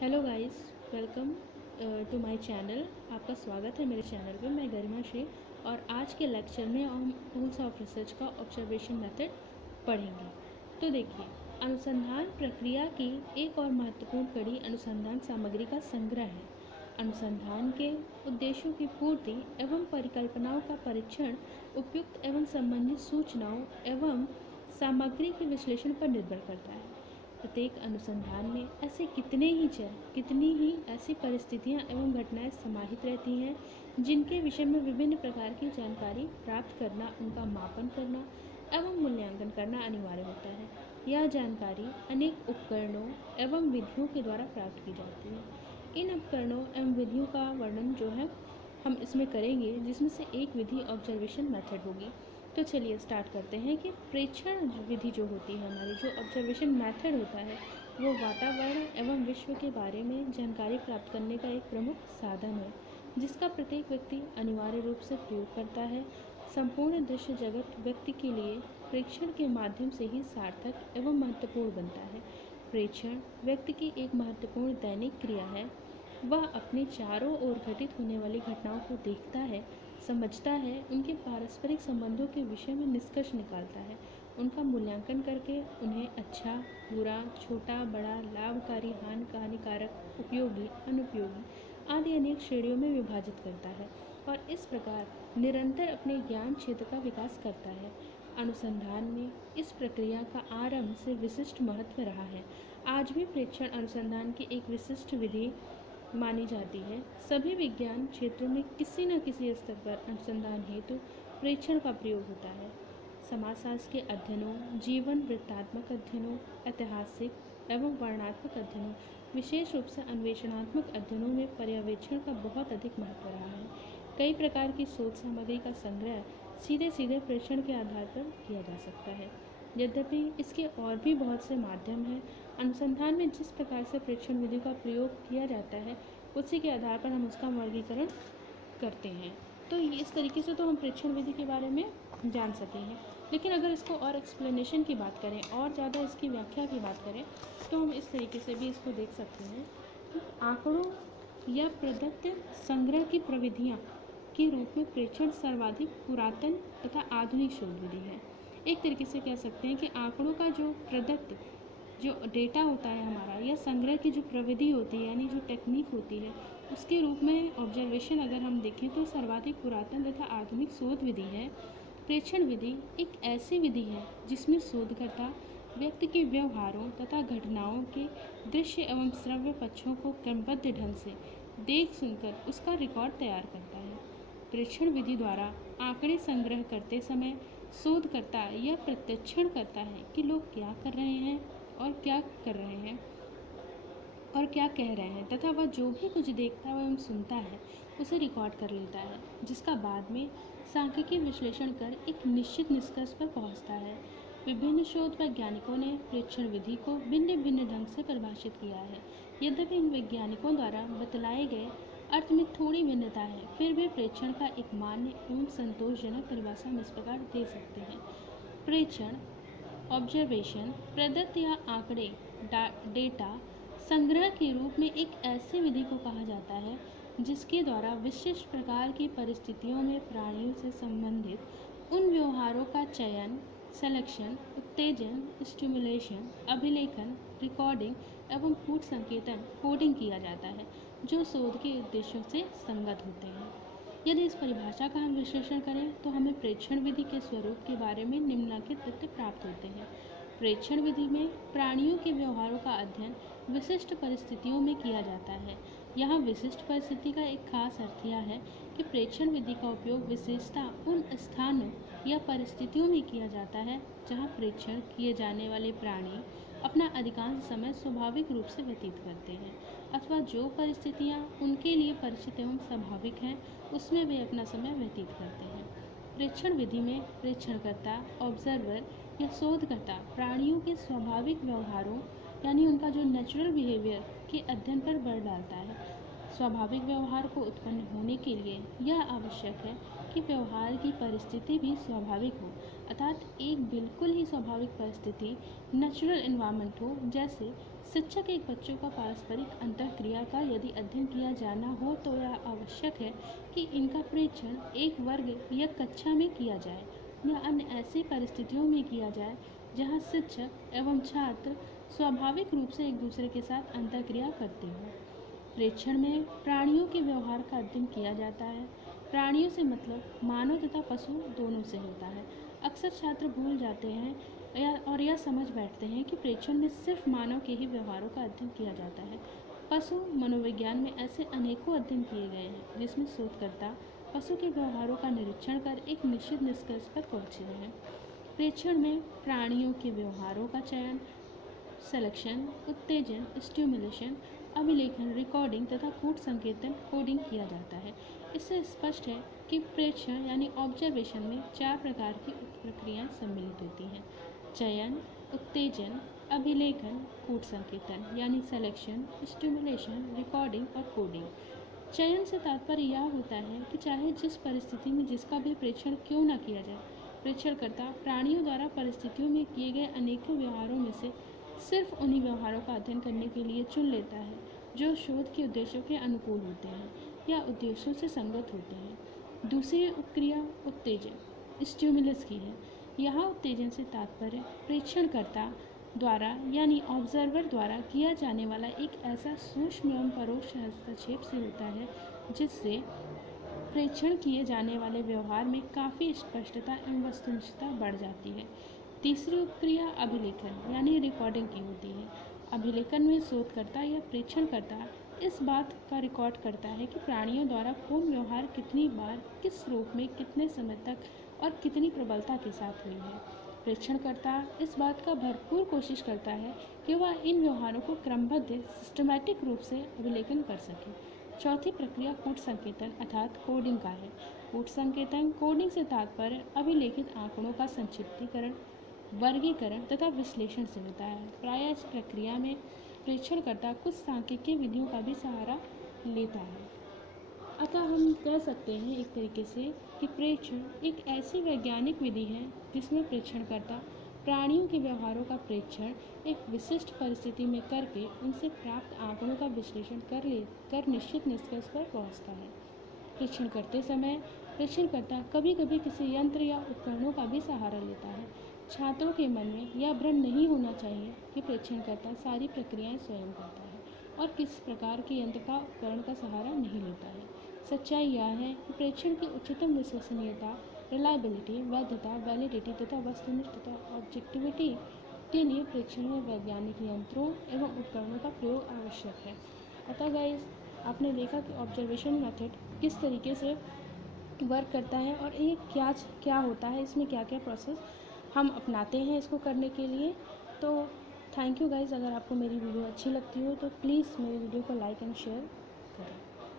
Hello guys, welcome to my channel. आपका स्वागत है मेरे चैनल पे। मैं गरिमा श्री और आज के लेक्चर में हम टूल्स ऑफ रिसर्च का ऑब्जर्वेशन मेथड पढ़ेंगे। तो देखिए, अनुसंधान प्रक्रिया की एक और महत्वपूर्ण कड़ी अनुसंधान सामग्री का संग्रह है। अनुसंधान के उद्देश्यों की पूर्ति एवं परिकल्पनाओं का परीक्षण उपयुक्त एवं संबंधित सूचनाओं एवं सामग्री के विश्लेषण पर निर्भर करता है। प्रत्येक अनुसंधान में ऐसे कितनी ही ऐसी परिस्थितियां एवं घटनाएं समाहित रहती हैं जिनके विषय में विभिन्न प्रकार की जानकारी प्राप्त करना, उनका मापन करना एवं मूल्यांकन करना अनिवार्य होता है। यह जानकारी अनेक उपकरणों एवं विधियों के द्वारा प्राप्त की जाती है। इन उपकरणों एवं विधियों का वर्णन जो है हम इसमें करेंगे, जिसमें से एक विधि ऑब्जर्वेशन मेथड होगी। तो चलिए स्टार्ट करते हैं कि प्रेक्षण विधि जो होती है, हमारी जो ऑब्जर्वेशन मेथड होता है, वो वातावरण एवं विश्व के बारे में जानकारी प्राप्त करने का एक प्रमुख साधन है, जिसका प्रत्येक व्यक्ति अनिवार्य रूप से प्रयोग करता है। संपूर्ण दृश्य जगत व्यक्ति के लिए प्रेक्षण के माध्यम से ही सार्थक एवं महत्वपूर्ण बनता है। प्रेक्षण व्यक्ति की एक महत्वपूर्ण दैनिक क्रिया है। वह अपने चारों ओर घटित होने वाली घटनाओं को देखता है, समझता है, उनके पारस्परिक संबंधों के विषय में निष्कर्ष निकालता है, उनका मूल्यांकन करके उन्हें अच्छा, बुरा, छोटा, बड़ा, लाभकारी, हानिकारक, उपयोगी, अनुपयोगी आदि अनेक श्रेणियों में विभाजित करता है और इस प्रकार निरंतर अपने ज्ञान क्षेत्र का विकास करता है। अनुसंधान में इस प्रक्रिया का आरंभ से विशिष्ट महत्व रहा है। आज भी प्रेक्षण अनुसंधान की एक विशिष्ट विधि मानी जाती है। सभी विज्ञान क्षेत्रों में किसी न किसी स्तर पर अनुसंधान हेतु प्रेक्षण का प्रयोग होता है। समाजशास्त्र के अध्ययनों, जीवन वृत्तात्मक अध्ययनों, ऐतिहासिक एवं वर्णनात्मक अध्ययनों, विशेष रूप से अन्वेषणात्मक अध्ययनों में पर्यवेक्षण का बहुत अधिक महत्व रहा है। कई प्रकार की शोध सामग्री का संग्रह सीधे प्रेक्षण के आधार पर किया जा सकता है। यद्यपि इसके और भी बहुत से माध्यम हैं। अनुसंधान में जिस प्रकार से प्रेक्षण विधि का प्रयोग किया जाता है, उसी के आधार पर हम उसका वर्गीकरण करते हैं। तो इस तरीके से तो हम प्रेक्षण विधि के बारे में जान सके हैं। लेकिन अगर इसको और एक्सप्लेनेशन की बात करें और ज़्यादा इसकी व्याख्या की बात करें, तो हम इस तरीके से भी इसको देख सकते हैं कि आंकड़ों या प्रदत्त संग्रह की प्रविधियाँ के रूप में प्रेक्षण सर्वाधिक पुरातन तथा आधुनिक शोध विधि है। एक तरीके से कह सकते हैं कि आंकड़ों का जो प्रदत्त जो डेटा होता है हमारा, या संग्रह की जो प्रविधि होती है, यानी जो टेक्निक होती है, उसके रूप में ऑब्जर्वेशन अगर हम देखें तो सर्वाधिक पुरातन तथा आधुनिक शोध विधि है। प्रेक्षण विधि एक ऐसी विधि है जिसमें शोधकर्ता व्यक्ति के व्यवहारों तथा घटनाओं के दृश्य एवं श्रव्य पक्षों को क्रमबद्ध ढंग से देख सुनकर उसका रिकॉर्ड तैयार करता है। प्रेक्षण विधि द्वारा आंकड़े संग्रह करते समय शोधकर्ता यह प्रत्यक्षण करता है कि लोग क्या कर रहे हैं और क्या कर रहे हैं और क्या कह रहे हैं, तथा वह जो भी कुछ देखता एवं सुनता है उसे रिकॉर्ड कर लेता है, जिसका बाद में सांख्यिकीय विश्लेषण कर एक निश्चित निष्कर्ष पर पहुंचता है। विभिन्न शोध वैज्ञानिकों ने प्रेक्षण विधि को भिन्न भिन्न ढंग से परिभाषित किया है। यद्यपि इन वैज्ञानिकों द्वारा बतलाए गए अर्थ में थोड़ी भिन्नता है, फिर भी प्रेक्षण का एक मान्य एवं संतोषजनक परिभाषा हम इस प्रकार दे सकते हैं। प्रेक्षण ऑब्जर्वेशन प्रदत्त या आंकड़े डेटा संग्रह के रूप में एक ऐसी विधि को कहा जाता है जिसके द्वारा विशिष्ट प्रकार की परिस्थितियों में प्राणियों से संबंधित उन व्यवहारों का चयन, सिलेक्शन, उत्तेजन, स्टिमुलेशन, अभिलेखन, रिकॉर्डिंग एवं कूट संकेतन, कोडिंग किया जाता है, जो शोध के उद्देश्यों से संगत होते हैं। यदि इस परिभाषा का हम विश्लेषण करें तो हमें प्रेक्षण विधि के स्वरूप के बारे में निम्नलिखित तथ्य प्राप्त होते हैं। प्रेक्षण विधि में प्राणियों के व्यवहारों का अध्ययन विशिष्ट परिस्थितियों में किया जाता है। यहाँ विशिष्ट परिस्थिति का एक खास अर्थ यह है कि प्रेक्षण विधि का उपयोग विशेषता उन स्थानों या परिस्थितियों में किया जाता है जहाँ प्रेक्षण किए जाने वाले प्राणी अपना अधिकांश समय स्वाभाविक रूप से व्यतीत करते हैं, अथवा जो परिस्थितियाँ उनके लिए परिचित एवं स्वाभाविक हैं उसमें वे अपना समय व्यतीत करते हैं। प्रेक्षण विधि में प्रेक्षणकर्ता, ऑब्जर्वर या शोधकर्ता प्राणियों के स्वाभाविक व्यवहारों, यानी उनका जो नेचुरल बिहेवियर के अध्ययन पर बल डालता है। स्वाभाविक व्यवहार को उत्पन्न होने के लिए यह आवश्यक है कि व्यवहार की परिस्थिति भी स्वाभाविक हो, अर्थात एक बिल्कुल ही स्वाभाविक परिस्थिति, नेचुरल एनवायरनमेंट हो, जैसे शिक्षक एक बच्चों का पारस्परिक अंतःक्रिया का यदि अध्ययन किया जाना हो तो यह आवश्यक है कि इनका परीक्षण एक वर्ग या कक्षा में किया जाए या अन्य ऐसी परिस्थितियों में किया जाए जहां शिक्षक एवं छात्र स्वाभाविक रूप से एक दूसरे के साथ अंतःक्रिया करते हों। प्रेक्षण में प्राणियों के व्यवहार का अध्ययन किया जाता है। प्राणियों से मतलब मानव तथा पशु दोनों से होता है। अक्सर छात्र भूल जाते हैं और यह समझ बैठते हैं कि प्रेक्षण में सिर्फ मानव के ही व्यवहारों का अध्ययन किया जाता है। पशु मनोविज्ञान में ऐसे अनेकों अध्ययन किए गए हैं जिसमें शोधकर्ता पशु के व्यवहारों का निरीक्षण कर एक निश्चित निष्कर्ष पर पहुंचे हैं। प्रेक्षण में प्राणियों के व्यवहारों का चयन, सिलेक्शन, उत्तेजन, स्टिमुलेशन, अभिलेखन, रिकॉर्डिंग तथा कूट संकेतन, कोडिंग किया जाता है। इससे स्पष्ट है कि प्रेक्षण यानी ऑब्जर्वेशन में 4 प्रकार की प्रक्रियाएं सम्मिलित होती हैं: चयन, उत्तेजन, अभिलेखन, कूट संकेतन यानी सिलेक्शन, स्टिमुलेशन, रिकॉर्डिंग और कोडिंग। चयन से तात्पर्य यह होता है कि चाहे जिस परिस्थिति में जिसका भी प्रेक्षण क्यों न किया जाए, प्रेक्षणकर्ता प्राणियों द्वारा परिस्थितियों में किए गए अनेकों व्यवहारों में से सिर्फ उन्हीं व्यवहारों का अध्ययन करने के लिए चुन लेता है जो शोध के उद्देश्यों के अनुकूल होते हैं या उद्देश्यों से संगत होते हैं। दूसरी उपक्रिया उत्तेजन स्टिमुलस की है। यहाँ उत्तेजन से तात्पर्य प्रेक्षणकर्ता द्वारा यानी ऑब्जर्वर द्वारा किया जाने वाला एक ऐसा सूक्ष्म एवं परोक्ष हस्तक्षेप से होता है जिससे प्रेक्षण किए जाने वाले व्यवहार में काफ़ी स्पष्टता एवं वस्तुनिष्ठता बढ़ जाती है। तीसरी उपक्रिया अभिलेखन यानी रिकॉर्डिंग की होती है। अभिलेखन में शोधकर्ता या प्रेक्षणकर्ता इस बात का रिकॉर्ड करता है कि प्राणियों द्वारा कौन व्यवहार कितनी बार, किस रूप में, कितने समय तक और कितनी प्रबलता के साथ हुई है। प्रेक्षणकर्ता इस बात का भरपूर कोशिश करता है कि वह इन व्यवहारों को क्रमबद्ध सिस्टमैटिक रूप से अभिलेखन कर सके। चौथी प्रक्रिया कूट संकेतन अर्थात कोडिंग का है। कूट संकेतन कोडिंग से तात्पर्य अभिलेखित आंकड़ों का संक्षिप्तीकरण, वर्गीकरण तथा विश्लेषण से होता है। प्रायः इस प्रक्रिया में प्रेक्षणकर्ता कुछ सांख्यिकीय विधियों का भी सहारा लेता है। अतः हम कह सकते हैं एक तरीके से कि प्रेक्षण एक ऐसी वैज्ञानिक विधि है जिसमें प्रेक्षणकर्ता प्राणियों के व्यवहारों का प्रेक्षण एक विशिष्ट परिस्थिति में करके उनसे प्राप्त आंकड़ों का विश्लेषण कर निश्चित निष्कर्ष पर पहुंचता है। प्रेक्षण करते समय प्रेक्षणकर्ता कभी कभी किसी यंत्र या उपकरणों का भी सहारा लेता है। छात्रों के मन में यह भ्रम नहीं होना चाहिए कि प्रेक्षणकर्ता सारी प्रक्रियाएं स्वयं करता है और किसी प्रकार के यंत्र का उपकरण का सहारा नहीं लेता है। सच्चाई यह है कि प्रेक्षण की उच्चतम विश्वसनीयता, रिलायबिलिटी, वैधता, वैलिडिटी तथा वस्तुनिष्ठता ऑब्जेक्टिविटी के लिए प्रेक्षण में वैज्ञानिक यंत्रों एवं उपकरणों का प्रयोग आवश्यक है। अतः गाइस, आपने देखा कि ऑब्जर्वेशन मेथड किस तरीके से वर्क करता है और ये क्या होता है, इसमें क्या क्या प्रोसेस हम अपनाते हैं इसको करने के लिए। तो थैंक यू गाइस। अगर आपको मेरी वीडियो अच्छी लगती हो तो प्लीज़ मेरी वीडियो को लाइक एंड शेयर करें।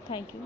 Thank you.